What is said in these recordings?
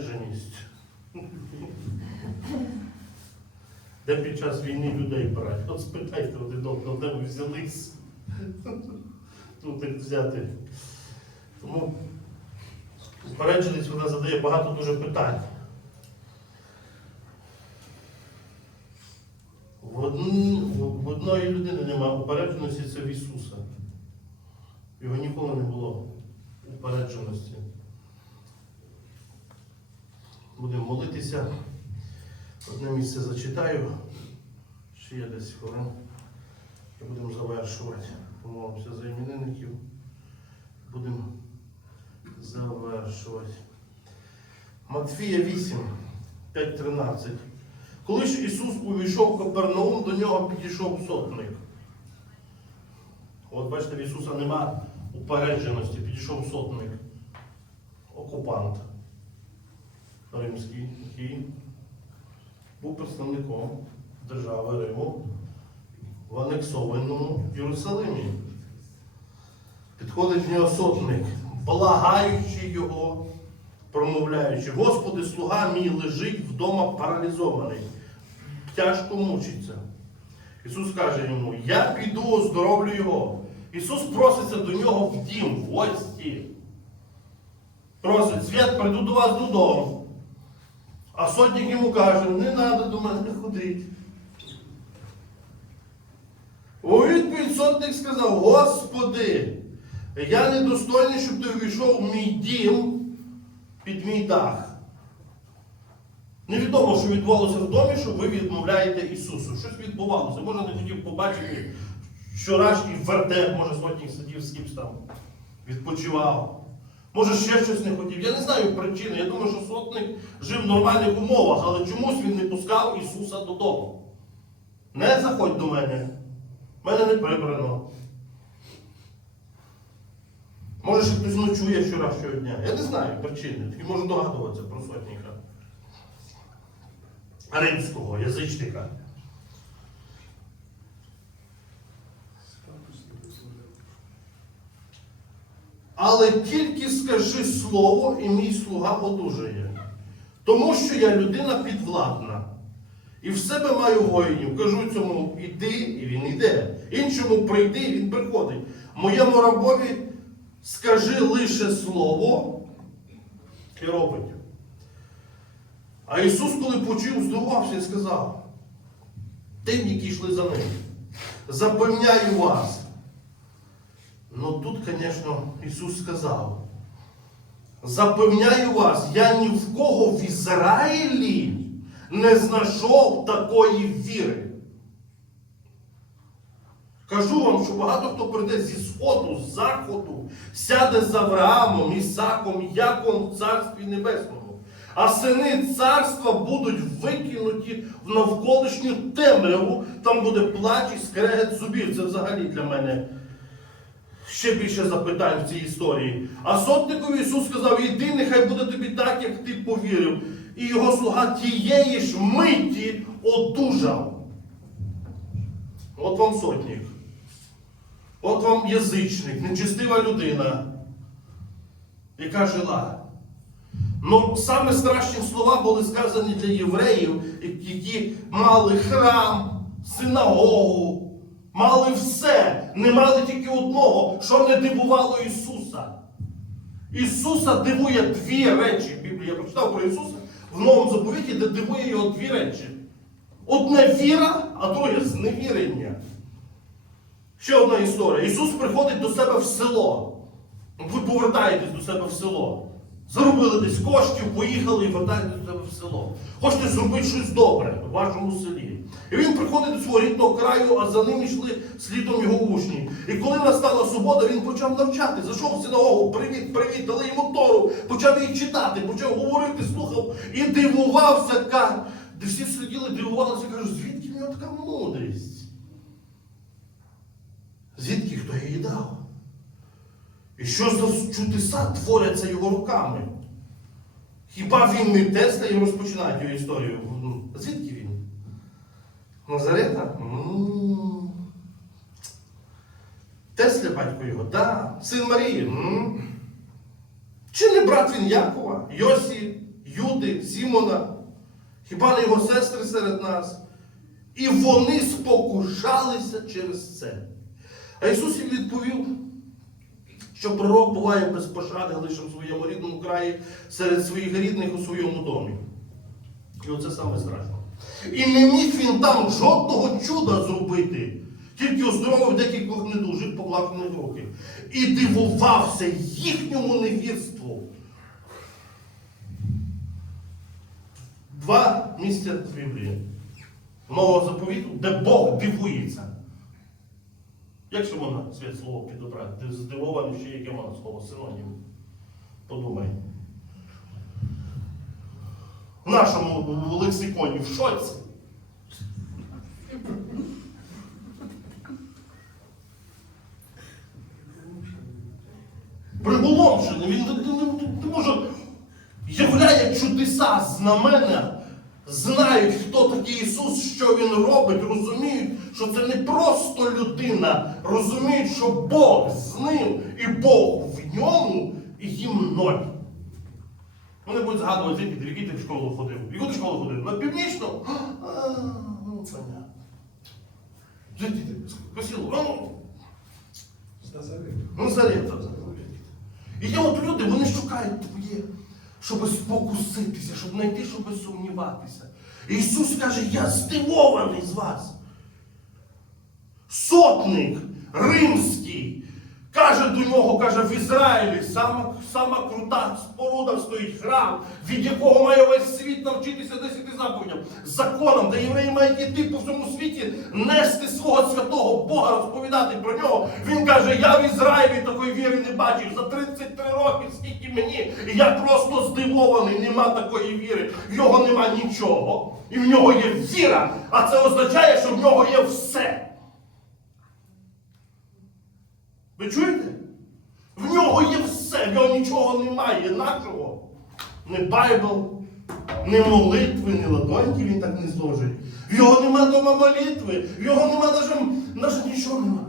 про упередженість. Де під час війни людей брати? От спитайте один одного, де ви взялись тут їх взяти. Тому упередженість вона задає багато дуже питань. В, одн- в одної людини немає упередженості це в Ісуса. Його ніколи не було упередженості. Будемо молитися. Одне місце зачитаю. Ще є десь хвилин. І будемо завершувати. Помолимося за іменинників. Будемо завершувати. Матфія 8, 5.13. Коли ж Ісус увійшов в Капернаум, до нього підійшов сотник. От бачите, в Ісуса нема упередженості, підійшов сотник, окупант римський, був представником держави Риму в анексованому Єрусалимі. Підходить в нього сотник, благаючи його, промовляючи, Господи, слуга мій лежить вдома паралізований, тяжко мучиться. Ісус каже йому, я піду оздоровлю його. Ісус проситься до нього в дім, в гості. Просить, свят, прийду до вас додому. А сотник йому каже, не треба до мене ходити. У відповідь сотник сказав, Господи, я недостойний, щоб ти увійшов у мій дім під мій дах. Невідомо, що відбувалося в домі, що ви відмовляєте Ісусу. Щось відбувалося. Може, не хотів побачити вчорашній вертеп, може, сотник сидів з кимось там, відпочивав. Може, ще щось не хотів. Я не знаю причини. Я думаю, що сотник жив в нормальних умовах, але чомусь він не пускав Ісуса додому. Не заходь до мене. Мене не прибрано. Може, ще хтось ночує вчорашнього дня. Я не знаю причини. Тільки можу догадуватися про сотника. Римського язичника. Але тільки скажи слово, і мій слуга одужає. Тому що я людина підвладна. І в себе маю воїнів. Кажу цьому іди, і він іде. Іншому прийди, і він приходить. Моєму рабові скажи лише слово і робить. А Ісус, коли почув, здивувався і сказав, тим, які йшли за ним, запевняю вас. Ну тут, звісно, Ісус сказав, запевняю вас, я ні в кого в Ізраїлі не знайшов такої віри. Кажу вам, що багато хто прийде зі сходу, з заходу, сяде з Авраамом, Ісаком, Яковом в Царстві Небесному. А сини царства будуть викинуті в навколишню темряву, там буде плач і скрегет зубів. Це взагалі для мене ще більше запитань в цій історії. А сотникові Ісус сказав: іди, нехай буде тобі так, як ти повірив. І його слуга тієї ж миті одужав. От вам сотник. От вам язичник, нечистива людина, яка жила. Ну, саме страшні слова були сказані для євреїв, які мали храм, синагогу, мали все, не мали тільки одного, що не дивувало Ісуса. Ісуса дивує дві речі. Біблія прочитав про Ісуса в новому заповіті, де дивує його дві речі. Одне віра, а друге зневірення. Ще одна історія. Ісус приходить до себе в село. Ви повертаєтесь до себе в село. Заробили десь коштів, поїхали і вертаєтесь до себе в село. Хочете зробити щось добре в вашому селі. І він приходить до свого рідного краю, а за ним йшли слідом його учні. І коли настала субота, він почав навчати. Зайшов в синагогу, привіт, привіт, дали йому тору, почав її читати, почав говорити, слухав і дивувався, де всі сиділи, дивувалися, кажуть, звідки в нього така мудрість? Звідки хто її дав? І що за чудеса творяться його руками? Хіба він не Тесла і розпочинають його історію? Ну, Звідки він? Назарета? М. Тесля батько його, да. Син Марії. М. Чи не брат він Якова, Йосі, Юди, Сімона? Хіба не його сестри серед нас? І вони спокушалися через це. А Ісус їм відповів, що пророк буває без пошани лише в своєму рідному краї, серед своїх рідних у своєму домі. І оце саме страшно. І не міг він там жодного чуда зробити, тільки оздоровив декількох недужих, поклав на руки. І дивувався їхньому невірству. Два місця в Біблії. Нового заповіту, де Бог дивується. Як ще можна свят слово підобрати? Ти здивований, ще яке можна слово синонім. Подумай. В нашому лексиконі в шоці. Приголомшений, він не, може являє чудеса, знамена, знають, хто такий Ісус, що Він робить, розуміють, що це не просто людина, розуміють, що Бог з ним і Бог в ньому, і їм ноль. Вони будуть згадувати, звідки в ти в школу ходив. В яку ти школу ходив? На північну? Ну, понятно. Звідки ти? Косіло? Ну, Ну, Назарета. І є от люди, вони шукають твоє, щоб спокуситися, щоб знайти, щоб сумніватися. І Ісус каже, я здивований з вас. Сотник римський каже до нього, каже, в Ізраїлі сама, сама крута споруда стоїть храм, від якого має весь світ навчитися десяти заповідям, законом, де євреї мають йти по всьому світі, нести свого святого Бога, розповідати про нього. Він каже, я в Ізраїлі такої віри не бачив за 33 роки, скільки мені, я просто здивований, нема такої віри, в нього нема нічого. І в нього є віра, а це означає, що в нього є все. Ви чуєте? В нього є все, в нього нічого немає нашого. Не Байбл, не молитви, не ладоньки він так не зложить. В його нема дома молитви, в його нема навіть, нічого нема.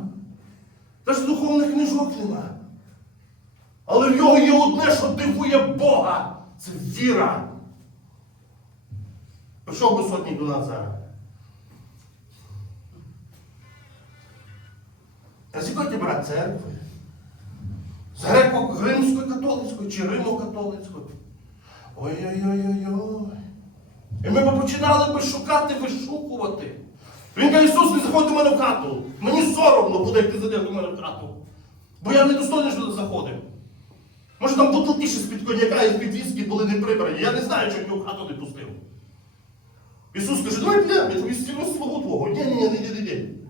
Навіть духовних книжок нема. Але в нього є одне, що дивує Бога. Це віра. Прийшов би сотні до нас зараз. А з брат церкви? З греко-римської католицької чи римо-католицької? Ой-ой-ой-ой-ой. І ми починали би шукати, вишукувати. Він каже, Ісус, не заходь до мене в хату. Мені соромно буде, як ти зайдеш до мене в хату. Бо я не достойний, що ти заходив. Може там бутилки з-під коньяка і з-під віскі були не прибрані. Я не знаю, що його в хату не пустив. Ісус каже, давай глянь, я тобі стіну свого твого. Ні, ні, ні, ні, ні, ні.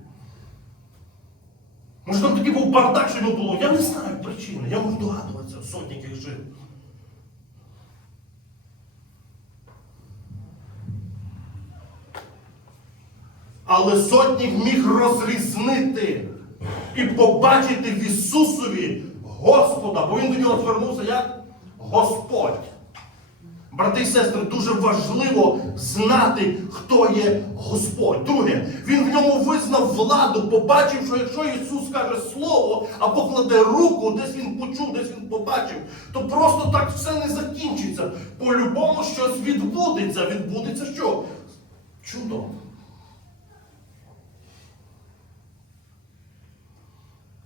Може там такий був бардак, що йому було. Я не знаю причини. Я можу догадуватися, сотні яких жив. Але сотник міг розрізнити і побачити в Ісусові Господа, бо він до нього звернувся як Господь. Брати і сестри, дуже важливо знати, хто є Господь. Друге, він в ньому визнав владу, побачив, що якщо Ісус каже Слово або кладе руку, десь він почув, десь він побачив, то просто так все не закінчиться. По-любому щось відбудеться. Відбудеться що? Чудо.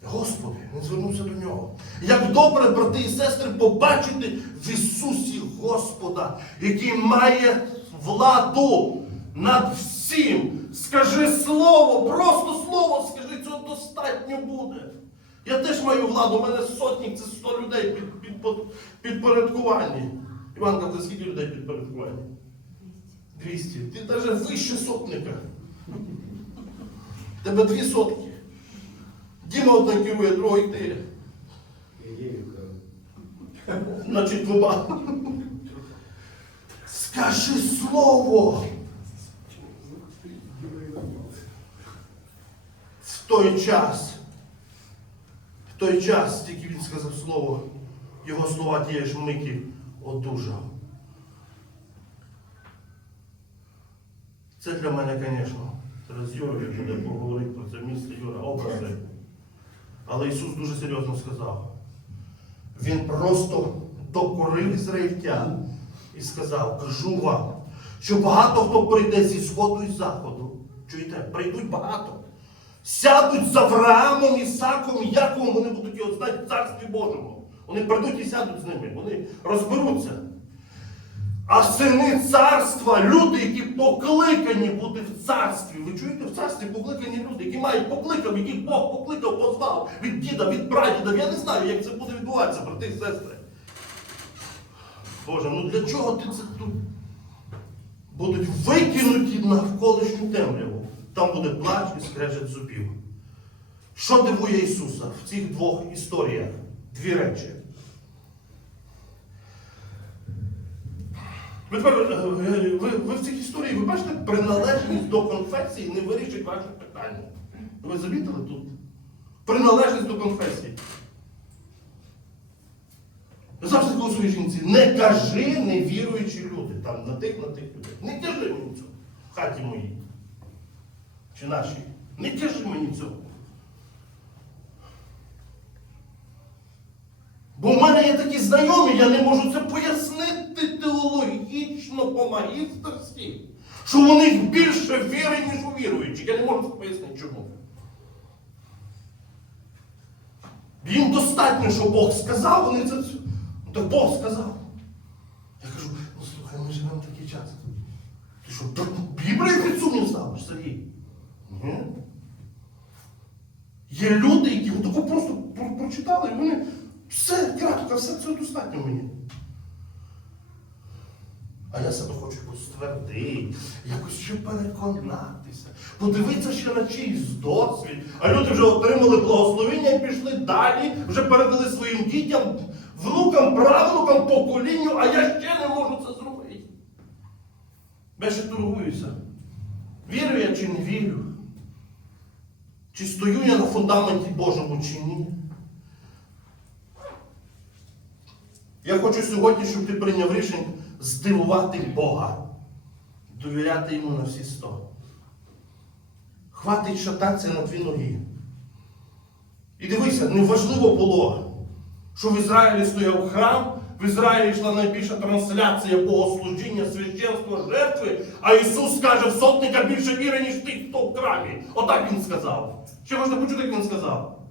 Господи, він звернувся до нього. Як добре, брати і сестри, побачити в Ісусі Господа, який має владу над всім. Скажи слово, просто слово, скажи, цього достатньо буде. Я теж маю владу, у мене сотник, це 100 людей під, під, під, підпорядкуванні. Іванка, ти скільки людей підпорядкуванні? 200. Ти навіть вище сотника. Тебе дві сотки. Діма одна керує, другий ти. Значить, двома. Скажи слово. В той час В той час, тільки він сказав слово, його слова тієї ж миті одужав. Це для мене, звісно, зараз Юрій буде поговорити про це місце, Юра, образи. Але Ісус дуже серйозно сказав. Він просто докорив ізраїльтян і сказав, кажу вам, що багато хто прийде зі сходу і заходу. Чуєте, прийдуть багато. Сядуть з Авраамом, Ісаком, Яковом, вони будуть його знати в Царстві Божому. Вони прийдуть і сядуть з ними, вони розберуться. А сини царства, люди, які покликані бути в царстві. Ви чуєте, в царстві покликані люди, які мають покликав, яких Бог покликав, позвав від діда, від прадіда. Я не знаю, як це буде відбуватися, брати і сестри. Боже, ну для чого ти це тут? Будуть викинуті навколишню темряву. Там буде плач і скрежет зубів. Що дивує Ісуса в цих двох історіях? Дві речі. Ви, тепер, е, ви, ви в цих історіях, ви бачите, приналежність до конфесії не вирішить ваше питання. Ви замітили тут? Приналежність до конфесії. Завжди своїй жінці, не кажи невіруючі люди, там на тих, на тих людей. Не кажи мені цього в хаті моїй. Чи нашій. Не кажи мені цього. Бо в мене є такі знайомі, я не можу це пояснити теологічно по-магістерськи, що у них більше віри, ніж у віруючих. Я не можу пояснити чому. Їм достатньо, що Бог сказав, вони це. Ну так Бог сказав. Я кажу, ну слухай, ми живемо такий час. Ти що, Біблію під сумнів ставиш, Сергій? Ні. Є люди, які таку просто про- прочитали, і вони все, крапка, все це достатньо мені. А я себе хочу поствердити, якось ще переконатися, подивитися ще на чийсь досвід. А люди вже отримали благословення і пішли далі, вже передали своїм дітям, внукам, правнукам, поколінню, а я ще не можу це зробити. Я ще торгуюся. Вірю я чи не вірю? Чи стою я на фундаменті Божому чи ні? Я хочу сьогодні, щоб ти прийняв рішення здивувати Бога, довіряти йому на всі сто. Хватить шататися на дві ноги. І дивися, неважливо було, що в Ізраїлі стояв храм, в Ізраїлі йшла найбільша трансляція богослужіння, священства, жертви, а Ісус каже, в сотника більше віри, ніж тих, хто в храмі. Отак Він сказав. Ще можна почути, як він сказав.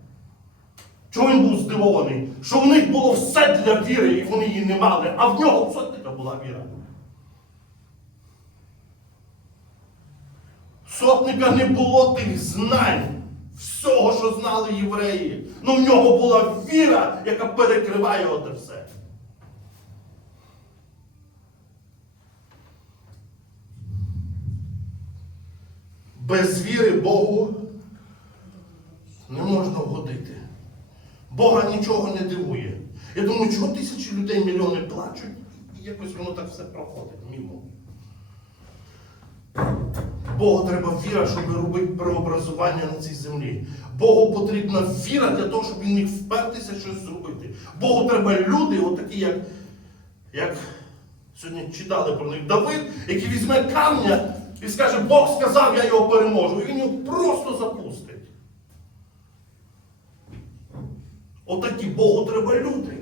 Чого він був здивований? Що в них було все для віри, і вони її не мали, а в нього в сотника була віра. Сотника не було тих знань, всього, що знали євреї. Ну в нього була віра, яка перекриває оте все. Без віри Богу не можна вгодити. Бога нічого не дивує. Я думаю, чого тисячі людей мільйони плачуть, і якось воно так все проходить мимо. Богу треба віра, щоб робити преобразування на цій землі. Богу потрібна віра для того, щоб він міг впертися щось зробити. Богу треба люди, отакі, як, як сьогодні читали про них Давид, який візьме камня і скаже, Бог сказав, я його переможу. І він його просто запустить. Отакі Богу треба люди.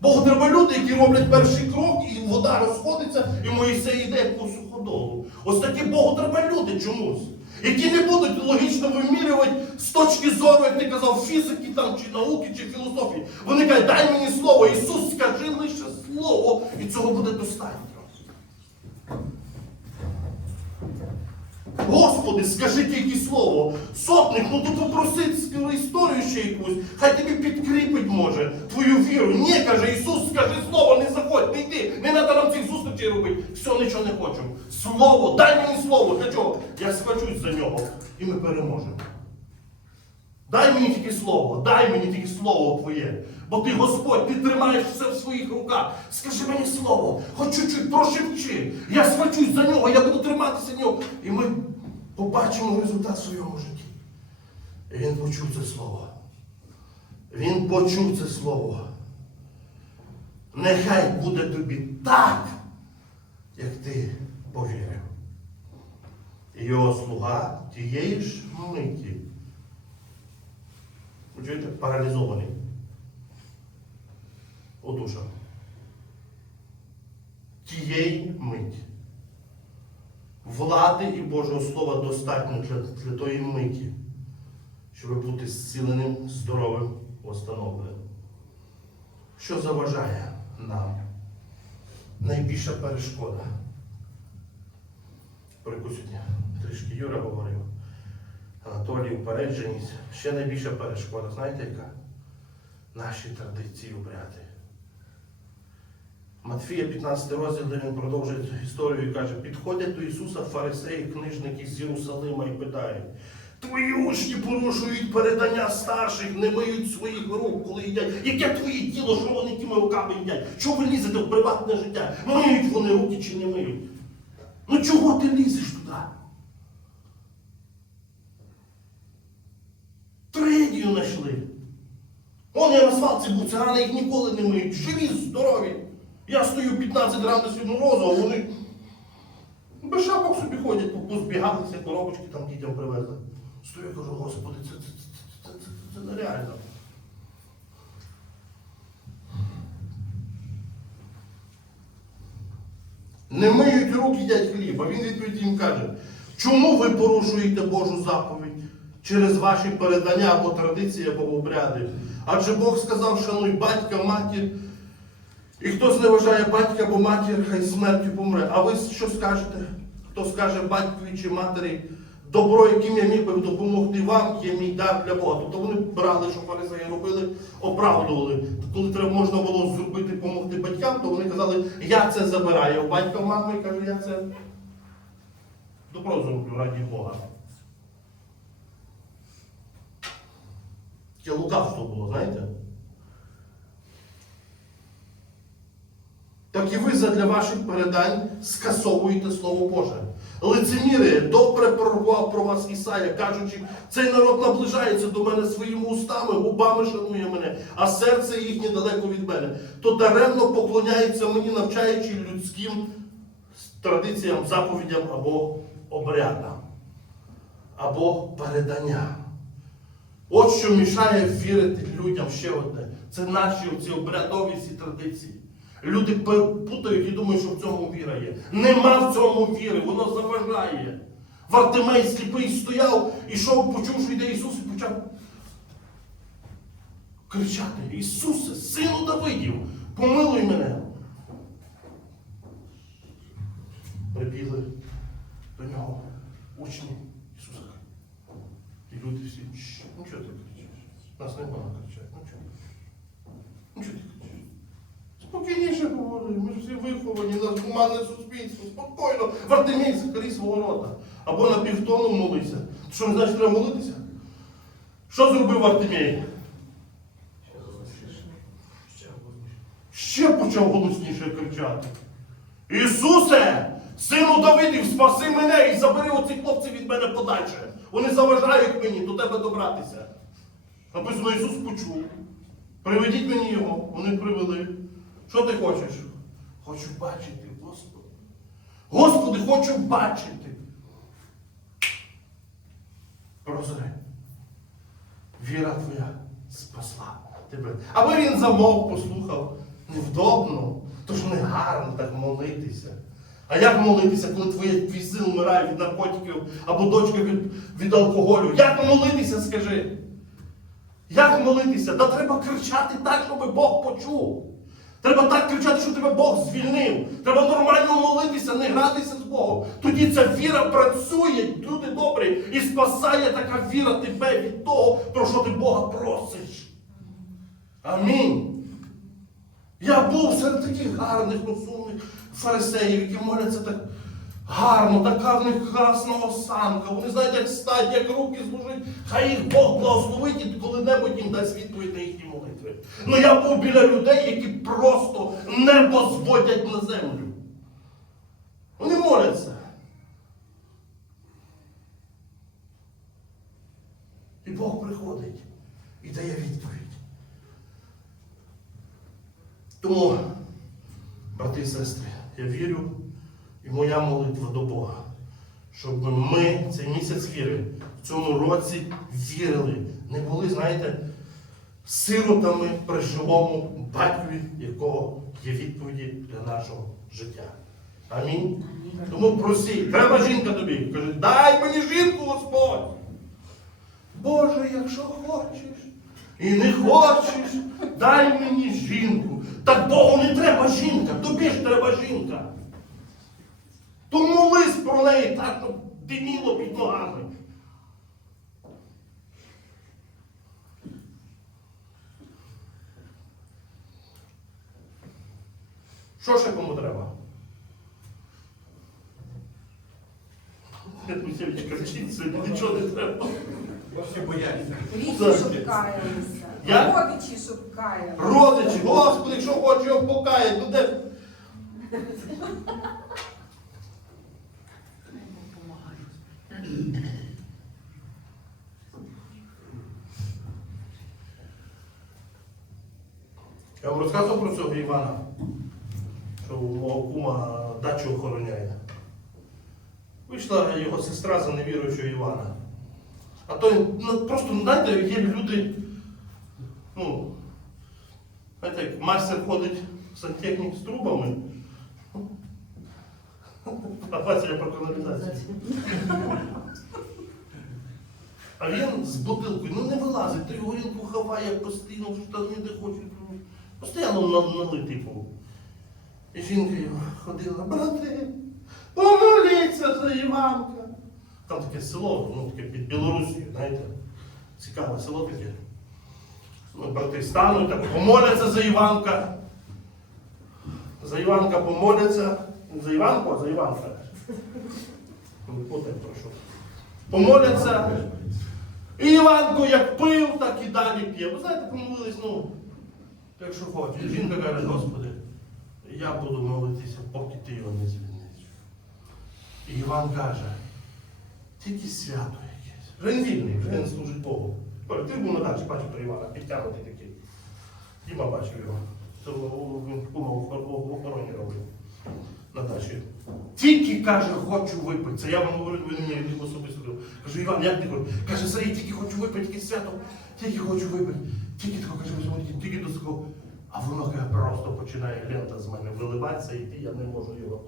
Богу треба люди, які роблять перший крок, і вода розходиться, і Моїсей йде по суходолу. Ось такі Богу треба люди чомусь. Які не будуть логічно вимірювати з точки зору, як ти казав, фізики там, чи науки, чи філософії. Вони кажуть, дай мені слово, Ісус, скажи лише слово, і цього буде достатньо. Господи, скажи тільки слово. Сотник, ну то попроси історію ще якусь. Хай тобі підкріпить може твою віру. Ні, каже Ісус, скажи слово, не заходь, не йди. Не треба нам цих зустрічей робити. Все, нічого не хочу. Слово, дай мені слово. Для чого? Я схвачусь за нього і ми переможемо. Дай мені тільки слово, дай мені тільки слово Твоє. Бо ти Господь, ти тримаєш все в своїх руках. Скажи мені слово, хоч чуть-чуть прошепчи. Я схвачусь за нього, я буду триматися нього. І ми побачимо результат в своєму житті. І він почув це слово. Він почув це слово. Нехай буде тобі так, як ти повірив. І його слуга тієї ж миті. Ви чуєте? Паралізований. Одушав. Тієї миті. Влади і Божого Слова достатньо для, для тої миті, щоб бути зціленим, здоровим, встановленим. Що заважає нам? Найбільша перешкода. Сьогодні трішки Юра говорив. Анатолій упередженість. Ще найбільша перешкода, знаєте яка? Наші традиції обряди. Матфія 15 розділ, де він продовжує цю історію і каже, підходять до Ісуса фарисеї, книжники з Єрусалима і питають, твої учні порушують передання старших, не миють своїх рук, коли їдять. Яке твоє тіло, що вони тими руками їдять? Чого ви лізете в приватне життя? Миють вони руки чи не миють? Ну чого ти лізеш туди? Свалці був, їх ніколи не миють. Живі, здорові. Я стою 15 градусів морозу, а вони без шапок собі ходять, позбігалися, коробочки там дітям привезли. Стою кажу, господи, це, це, це, це, це, це нереально. Не миють рук, їдять хліб. А він відповідь їм каже, чому ви порушуєте Божу заповідь через ваші передання або традиції, або обряди? Адже Бог сказав, шануй батька, матір, і хто зневажає батька або матір, хай смертю помре. А ви що скажете? Хто скаже батькові чи матері, добро, яким я міг би допомогти вам, є мій дар для Бога. Тобто вони брали, що фарисеї робили, оправдували. Коли треба можна було зробити, допомогти батькам, то вони казали, я це забираю. У батька мама каже, я це добро зроблю раді Бога. Таке лукавство було, знаєте? Так і ви задля ваших передань скасовуєте Слово Боже. Лицеміри добре прорвав про вас Ісая, кажучи, цей народ наближається до мене своїми устами, губами шанує мене, а серце їхнє далеко від мене. То даремно поклоняється мені, навчаючи людським традиціям, заповідям або обрядам, або переданням. От що мішає вірити людям ще одне. Це наші оці обрядові всі традиції. Люди путають і думають, що в цьому віра є. Нема в цьому віри, воно заважає. Вартимей сліпий стояв, ішов, почув, що йде Ісус і почав кричати: Ісусе, сину Давидів, помилуй мене. Прибігли до нього учні люди всі, ну чого ти кричиш? Нас не можна кричати. Ну чого? Ну чого ти кричиш? Спокійніше говори, ми ж всі виховані, нас гуманне суспільство, спокійно, Вартимій, закрий свого рота. Або на півтону молися. Що не знаєш, треба молитися? Що зробив Вартимій? Ще почав голосніше кричати. Ісусе, сину Давидів, спаси мене і забери оцих хлопців від мене подальше. Вони заважають мені до тебе добратися. Написано, Ісус почув. Приведіть мені його. Вони привели. Що ти хочеш? Хочу бачити, Господи. Господи, хочу бачити. Прозри. Віра твоя спасла тебе. Аби він замовк, послухав. Невдобно, тож не гарно так молитися. А як молитися, коли твоє твій син вмирає від наркотиків або дочка від, від алкоголю? Як молитися, скажи? Як молитися? Та треба кричати так, щоб Бог почув. Треба так кричати, щоб тебе Бог звільнив. Треба нормально молитися, не гратися з Богом. Тоді ця віра працює, люди добрі, і спасає така віра тебе від того, про що ти Бога просиш. Амінь. Я був серед таких гарних, розумних фарисеїв, які моляться так гарно, така в них красна осанка. Вони знають, як стать, як руки служить. Хай їх Бог благословить і коли-небудь їм дасть відповідь на їхні молитви. Ну я був біля людей, які просто небо зводять на землю. Вони моляться. І Бог приходить і дає відповідь. Тому, брати і сестри, я вірю і моя молитва до Бога, щоб ми цей місяць віри в цьому році вірили, не були, знаєте, сиротами при живому батькові, якого є відповіді для нашого життя. Амінь. Тому просі, треба жінка тобі. Каже, дай мені жінку, Господь. Боже, якщо хочеш і не хочеш, дай мені жінку. Так Богу не треба жінка, тобі ж треба жінка. То молись про неї так, диміло під ногами. Що ще кому треба? Мусівчика, вчить сьогодні нічого не треба. Всі бояться. Рідні, щоб каялися. Родичі, щоб каялися. Родичі, Господи, якщо хоче його покаять, ну де? Я вам розказував про цього Івана, що у мого кума дачу охороняє. Вийшла його сестра за невіруючого Івана. А то ну, просто, знаєте, є люди, ну, знаєте, як мастер ходить сантехнік з трубами. А Вася я про каналізацію. А він з бутилкою, ну не вилазить, той горілку ховає постійно, в штани не хоче. Постійно налитий був. І жінка його ходила, брати, помоліться за Іванка. Там таке село, ну таке під Білорусію, знаєте, цікаве село таке. Ну, брати стануть, так помоляться за Іванка. За Іванка помоляться. За Іванку, а за Іванка. Прошу. Помоляться. І Іванко як пив, так і далі п'є. Ви знаєте, помолились, ну, якщо хочеш. Жінка каже, Господи, я буду молитися, поки ти його не звільниш. І Іван каже, тільки свято якесь. Він вільний, він служить Богу. Ти був на дачі, бачив про Івана, підтягнутий такий. Діма бачив його. Це він в охороні робив на дачі. Тільки каже, хочу випити. Це я вам говорю, ви мені особисто. Кажу, Іван, як ти хочеш? Каже, Сергій, тільки хочу випити, тільки свято, тільки хочу випити. Тільки тако, каже, тільки, до такого. А воно каже, просто починає лента з мене виливатися, і я не можу його.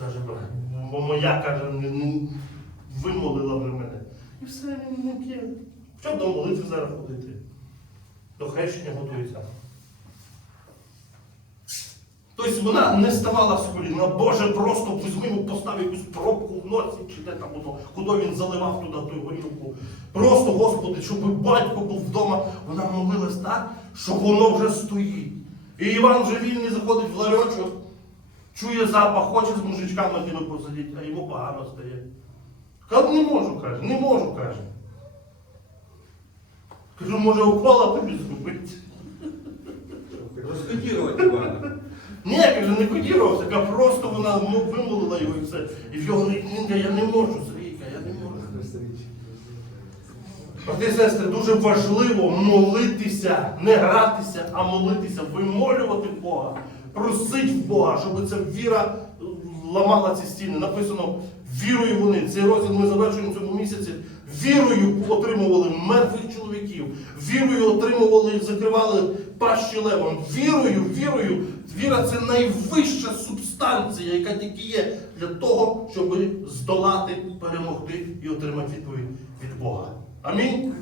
Даже, моя каже, не, вимолила вже мене. І все, він. Що до молитви зараз ходити? До хрещення готується. Тобто вона не ставала з коліна, Боже, просто візьми йому постав якусь пробку в носі, чи де там воно, куди він заливав туди ту горілку. Просто, Господи, щоб батько був вдома, вона молилась так, що воно вже стоїть. І Іван вже вільний заходить в ларьочок, чує запах, хоче з мужичками тими посидіти, а йому погано стає. Каже, не можу, каже, не можу, каже. Кажу, може, укола тобі зробити? Розкодірувати Івана. Ні, каже, не кодірувався, каже, просто вона вимолила його і все. І в його нитнинка, я не можу, Сергійка, я не можу. Брати сестри, дуже важливо молитися, не гратися, а молитися, вимолювати Бога, просить в Бога, щоб ця віра ламала ці стіни. Написано, вірою вони. Цей розділ ми завершуємо цьому місяці. Вірою отримували мертвих чоловіків, вірою отримували, закривали пащі левом. Вірою, вірою. Віра це найвища субстанція, яка тільки є для того, щоб здолати, перемогти і отримати відповідь від Бога. Амінь.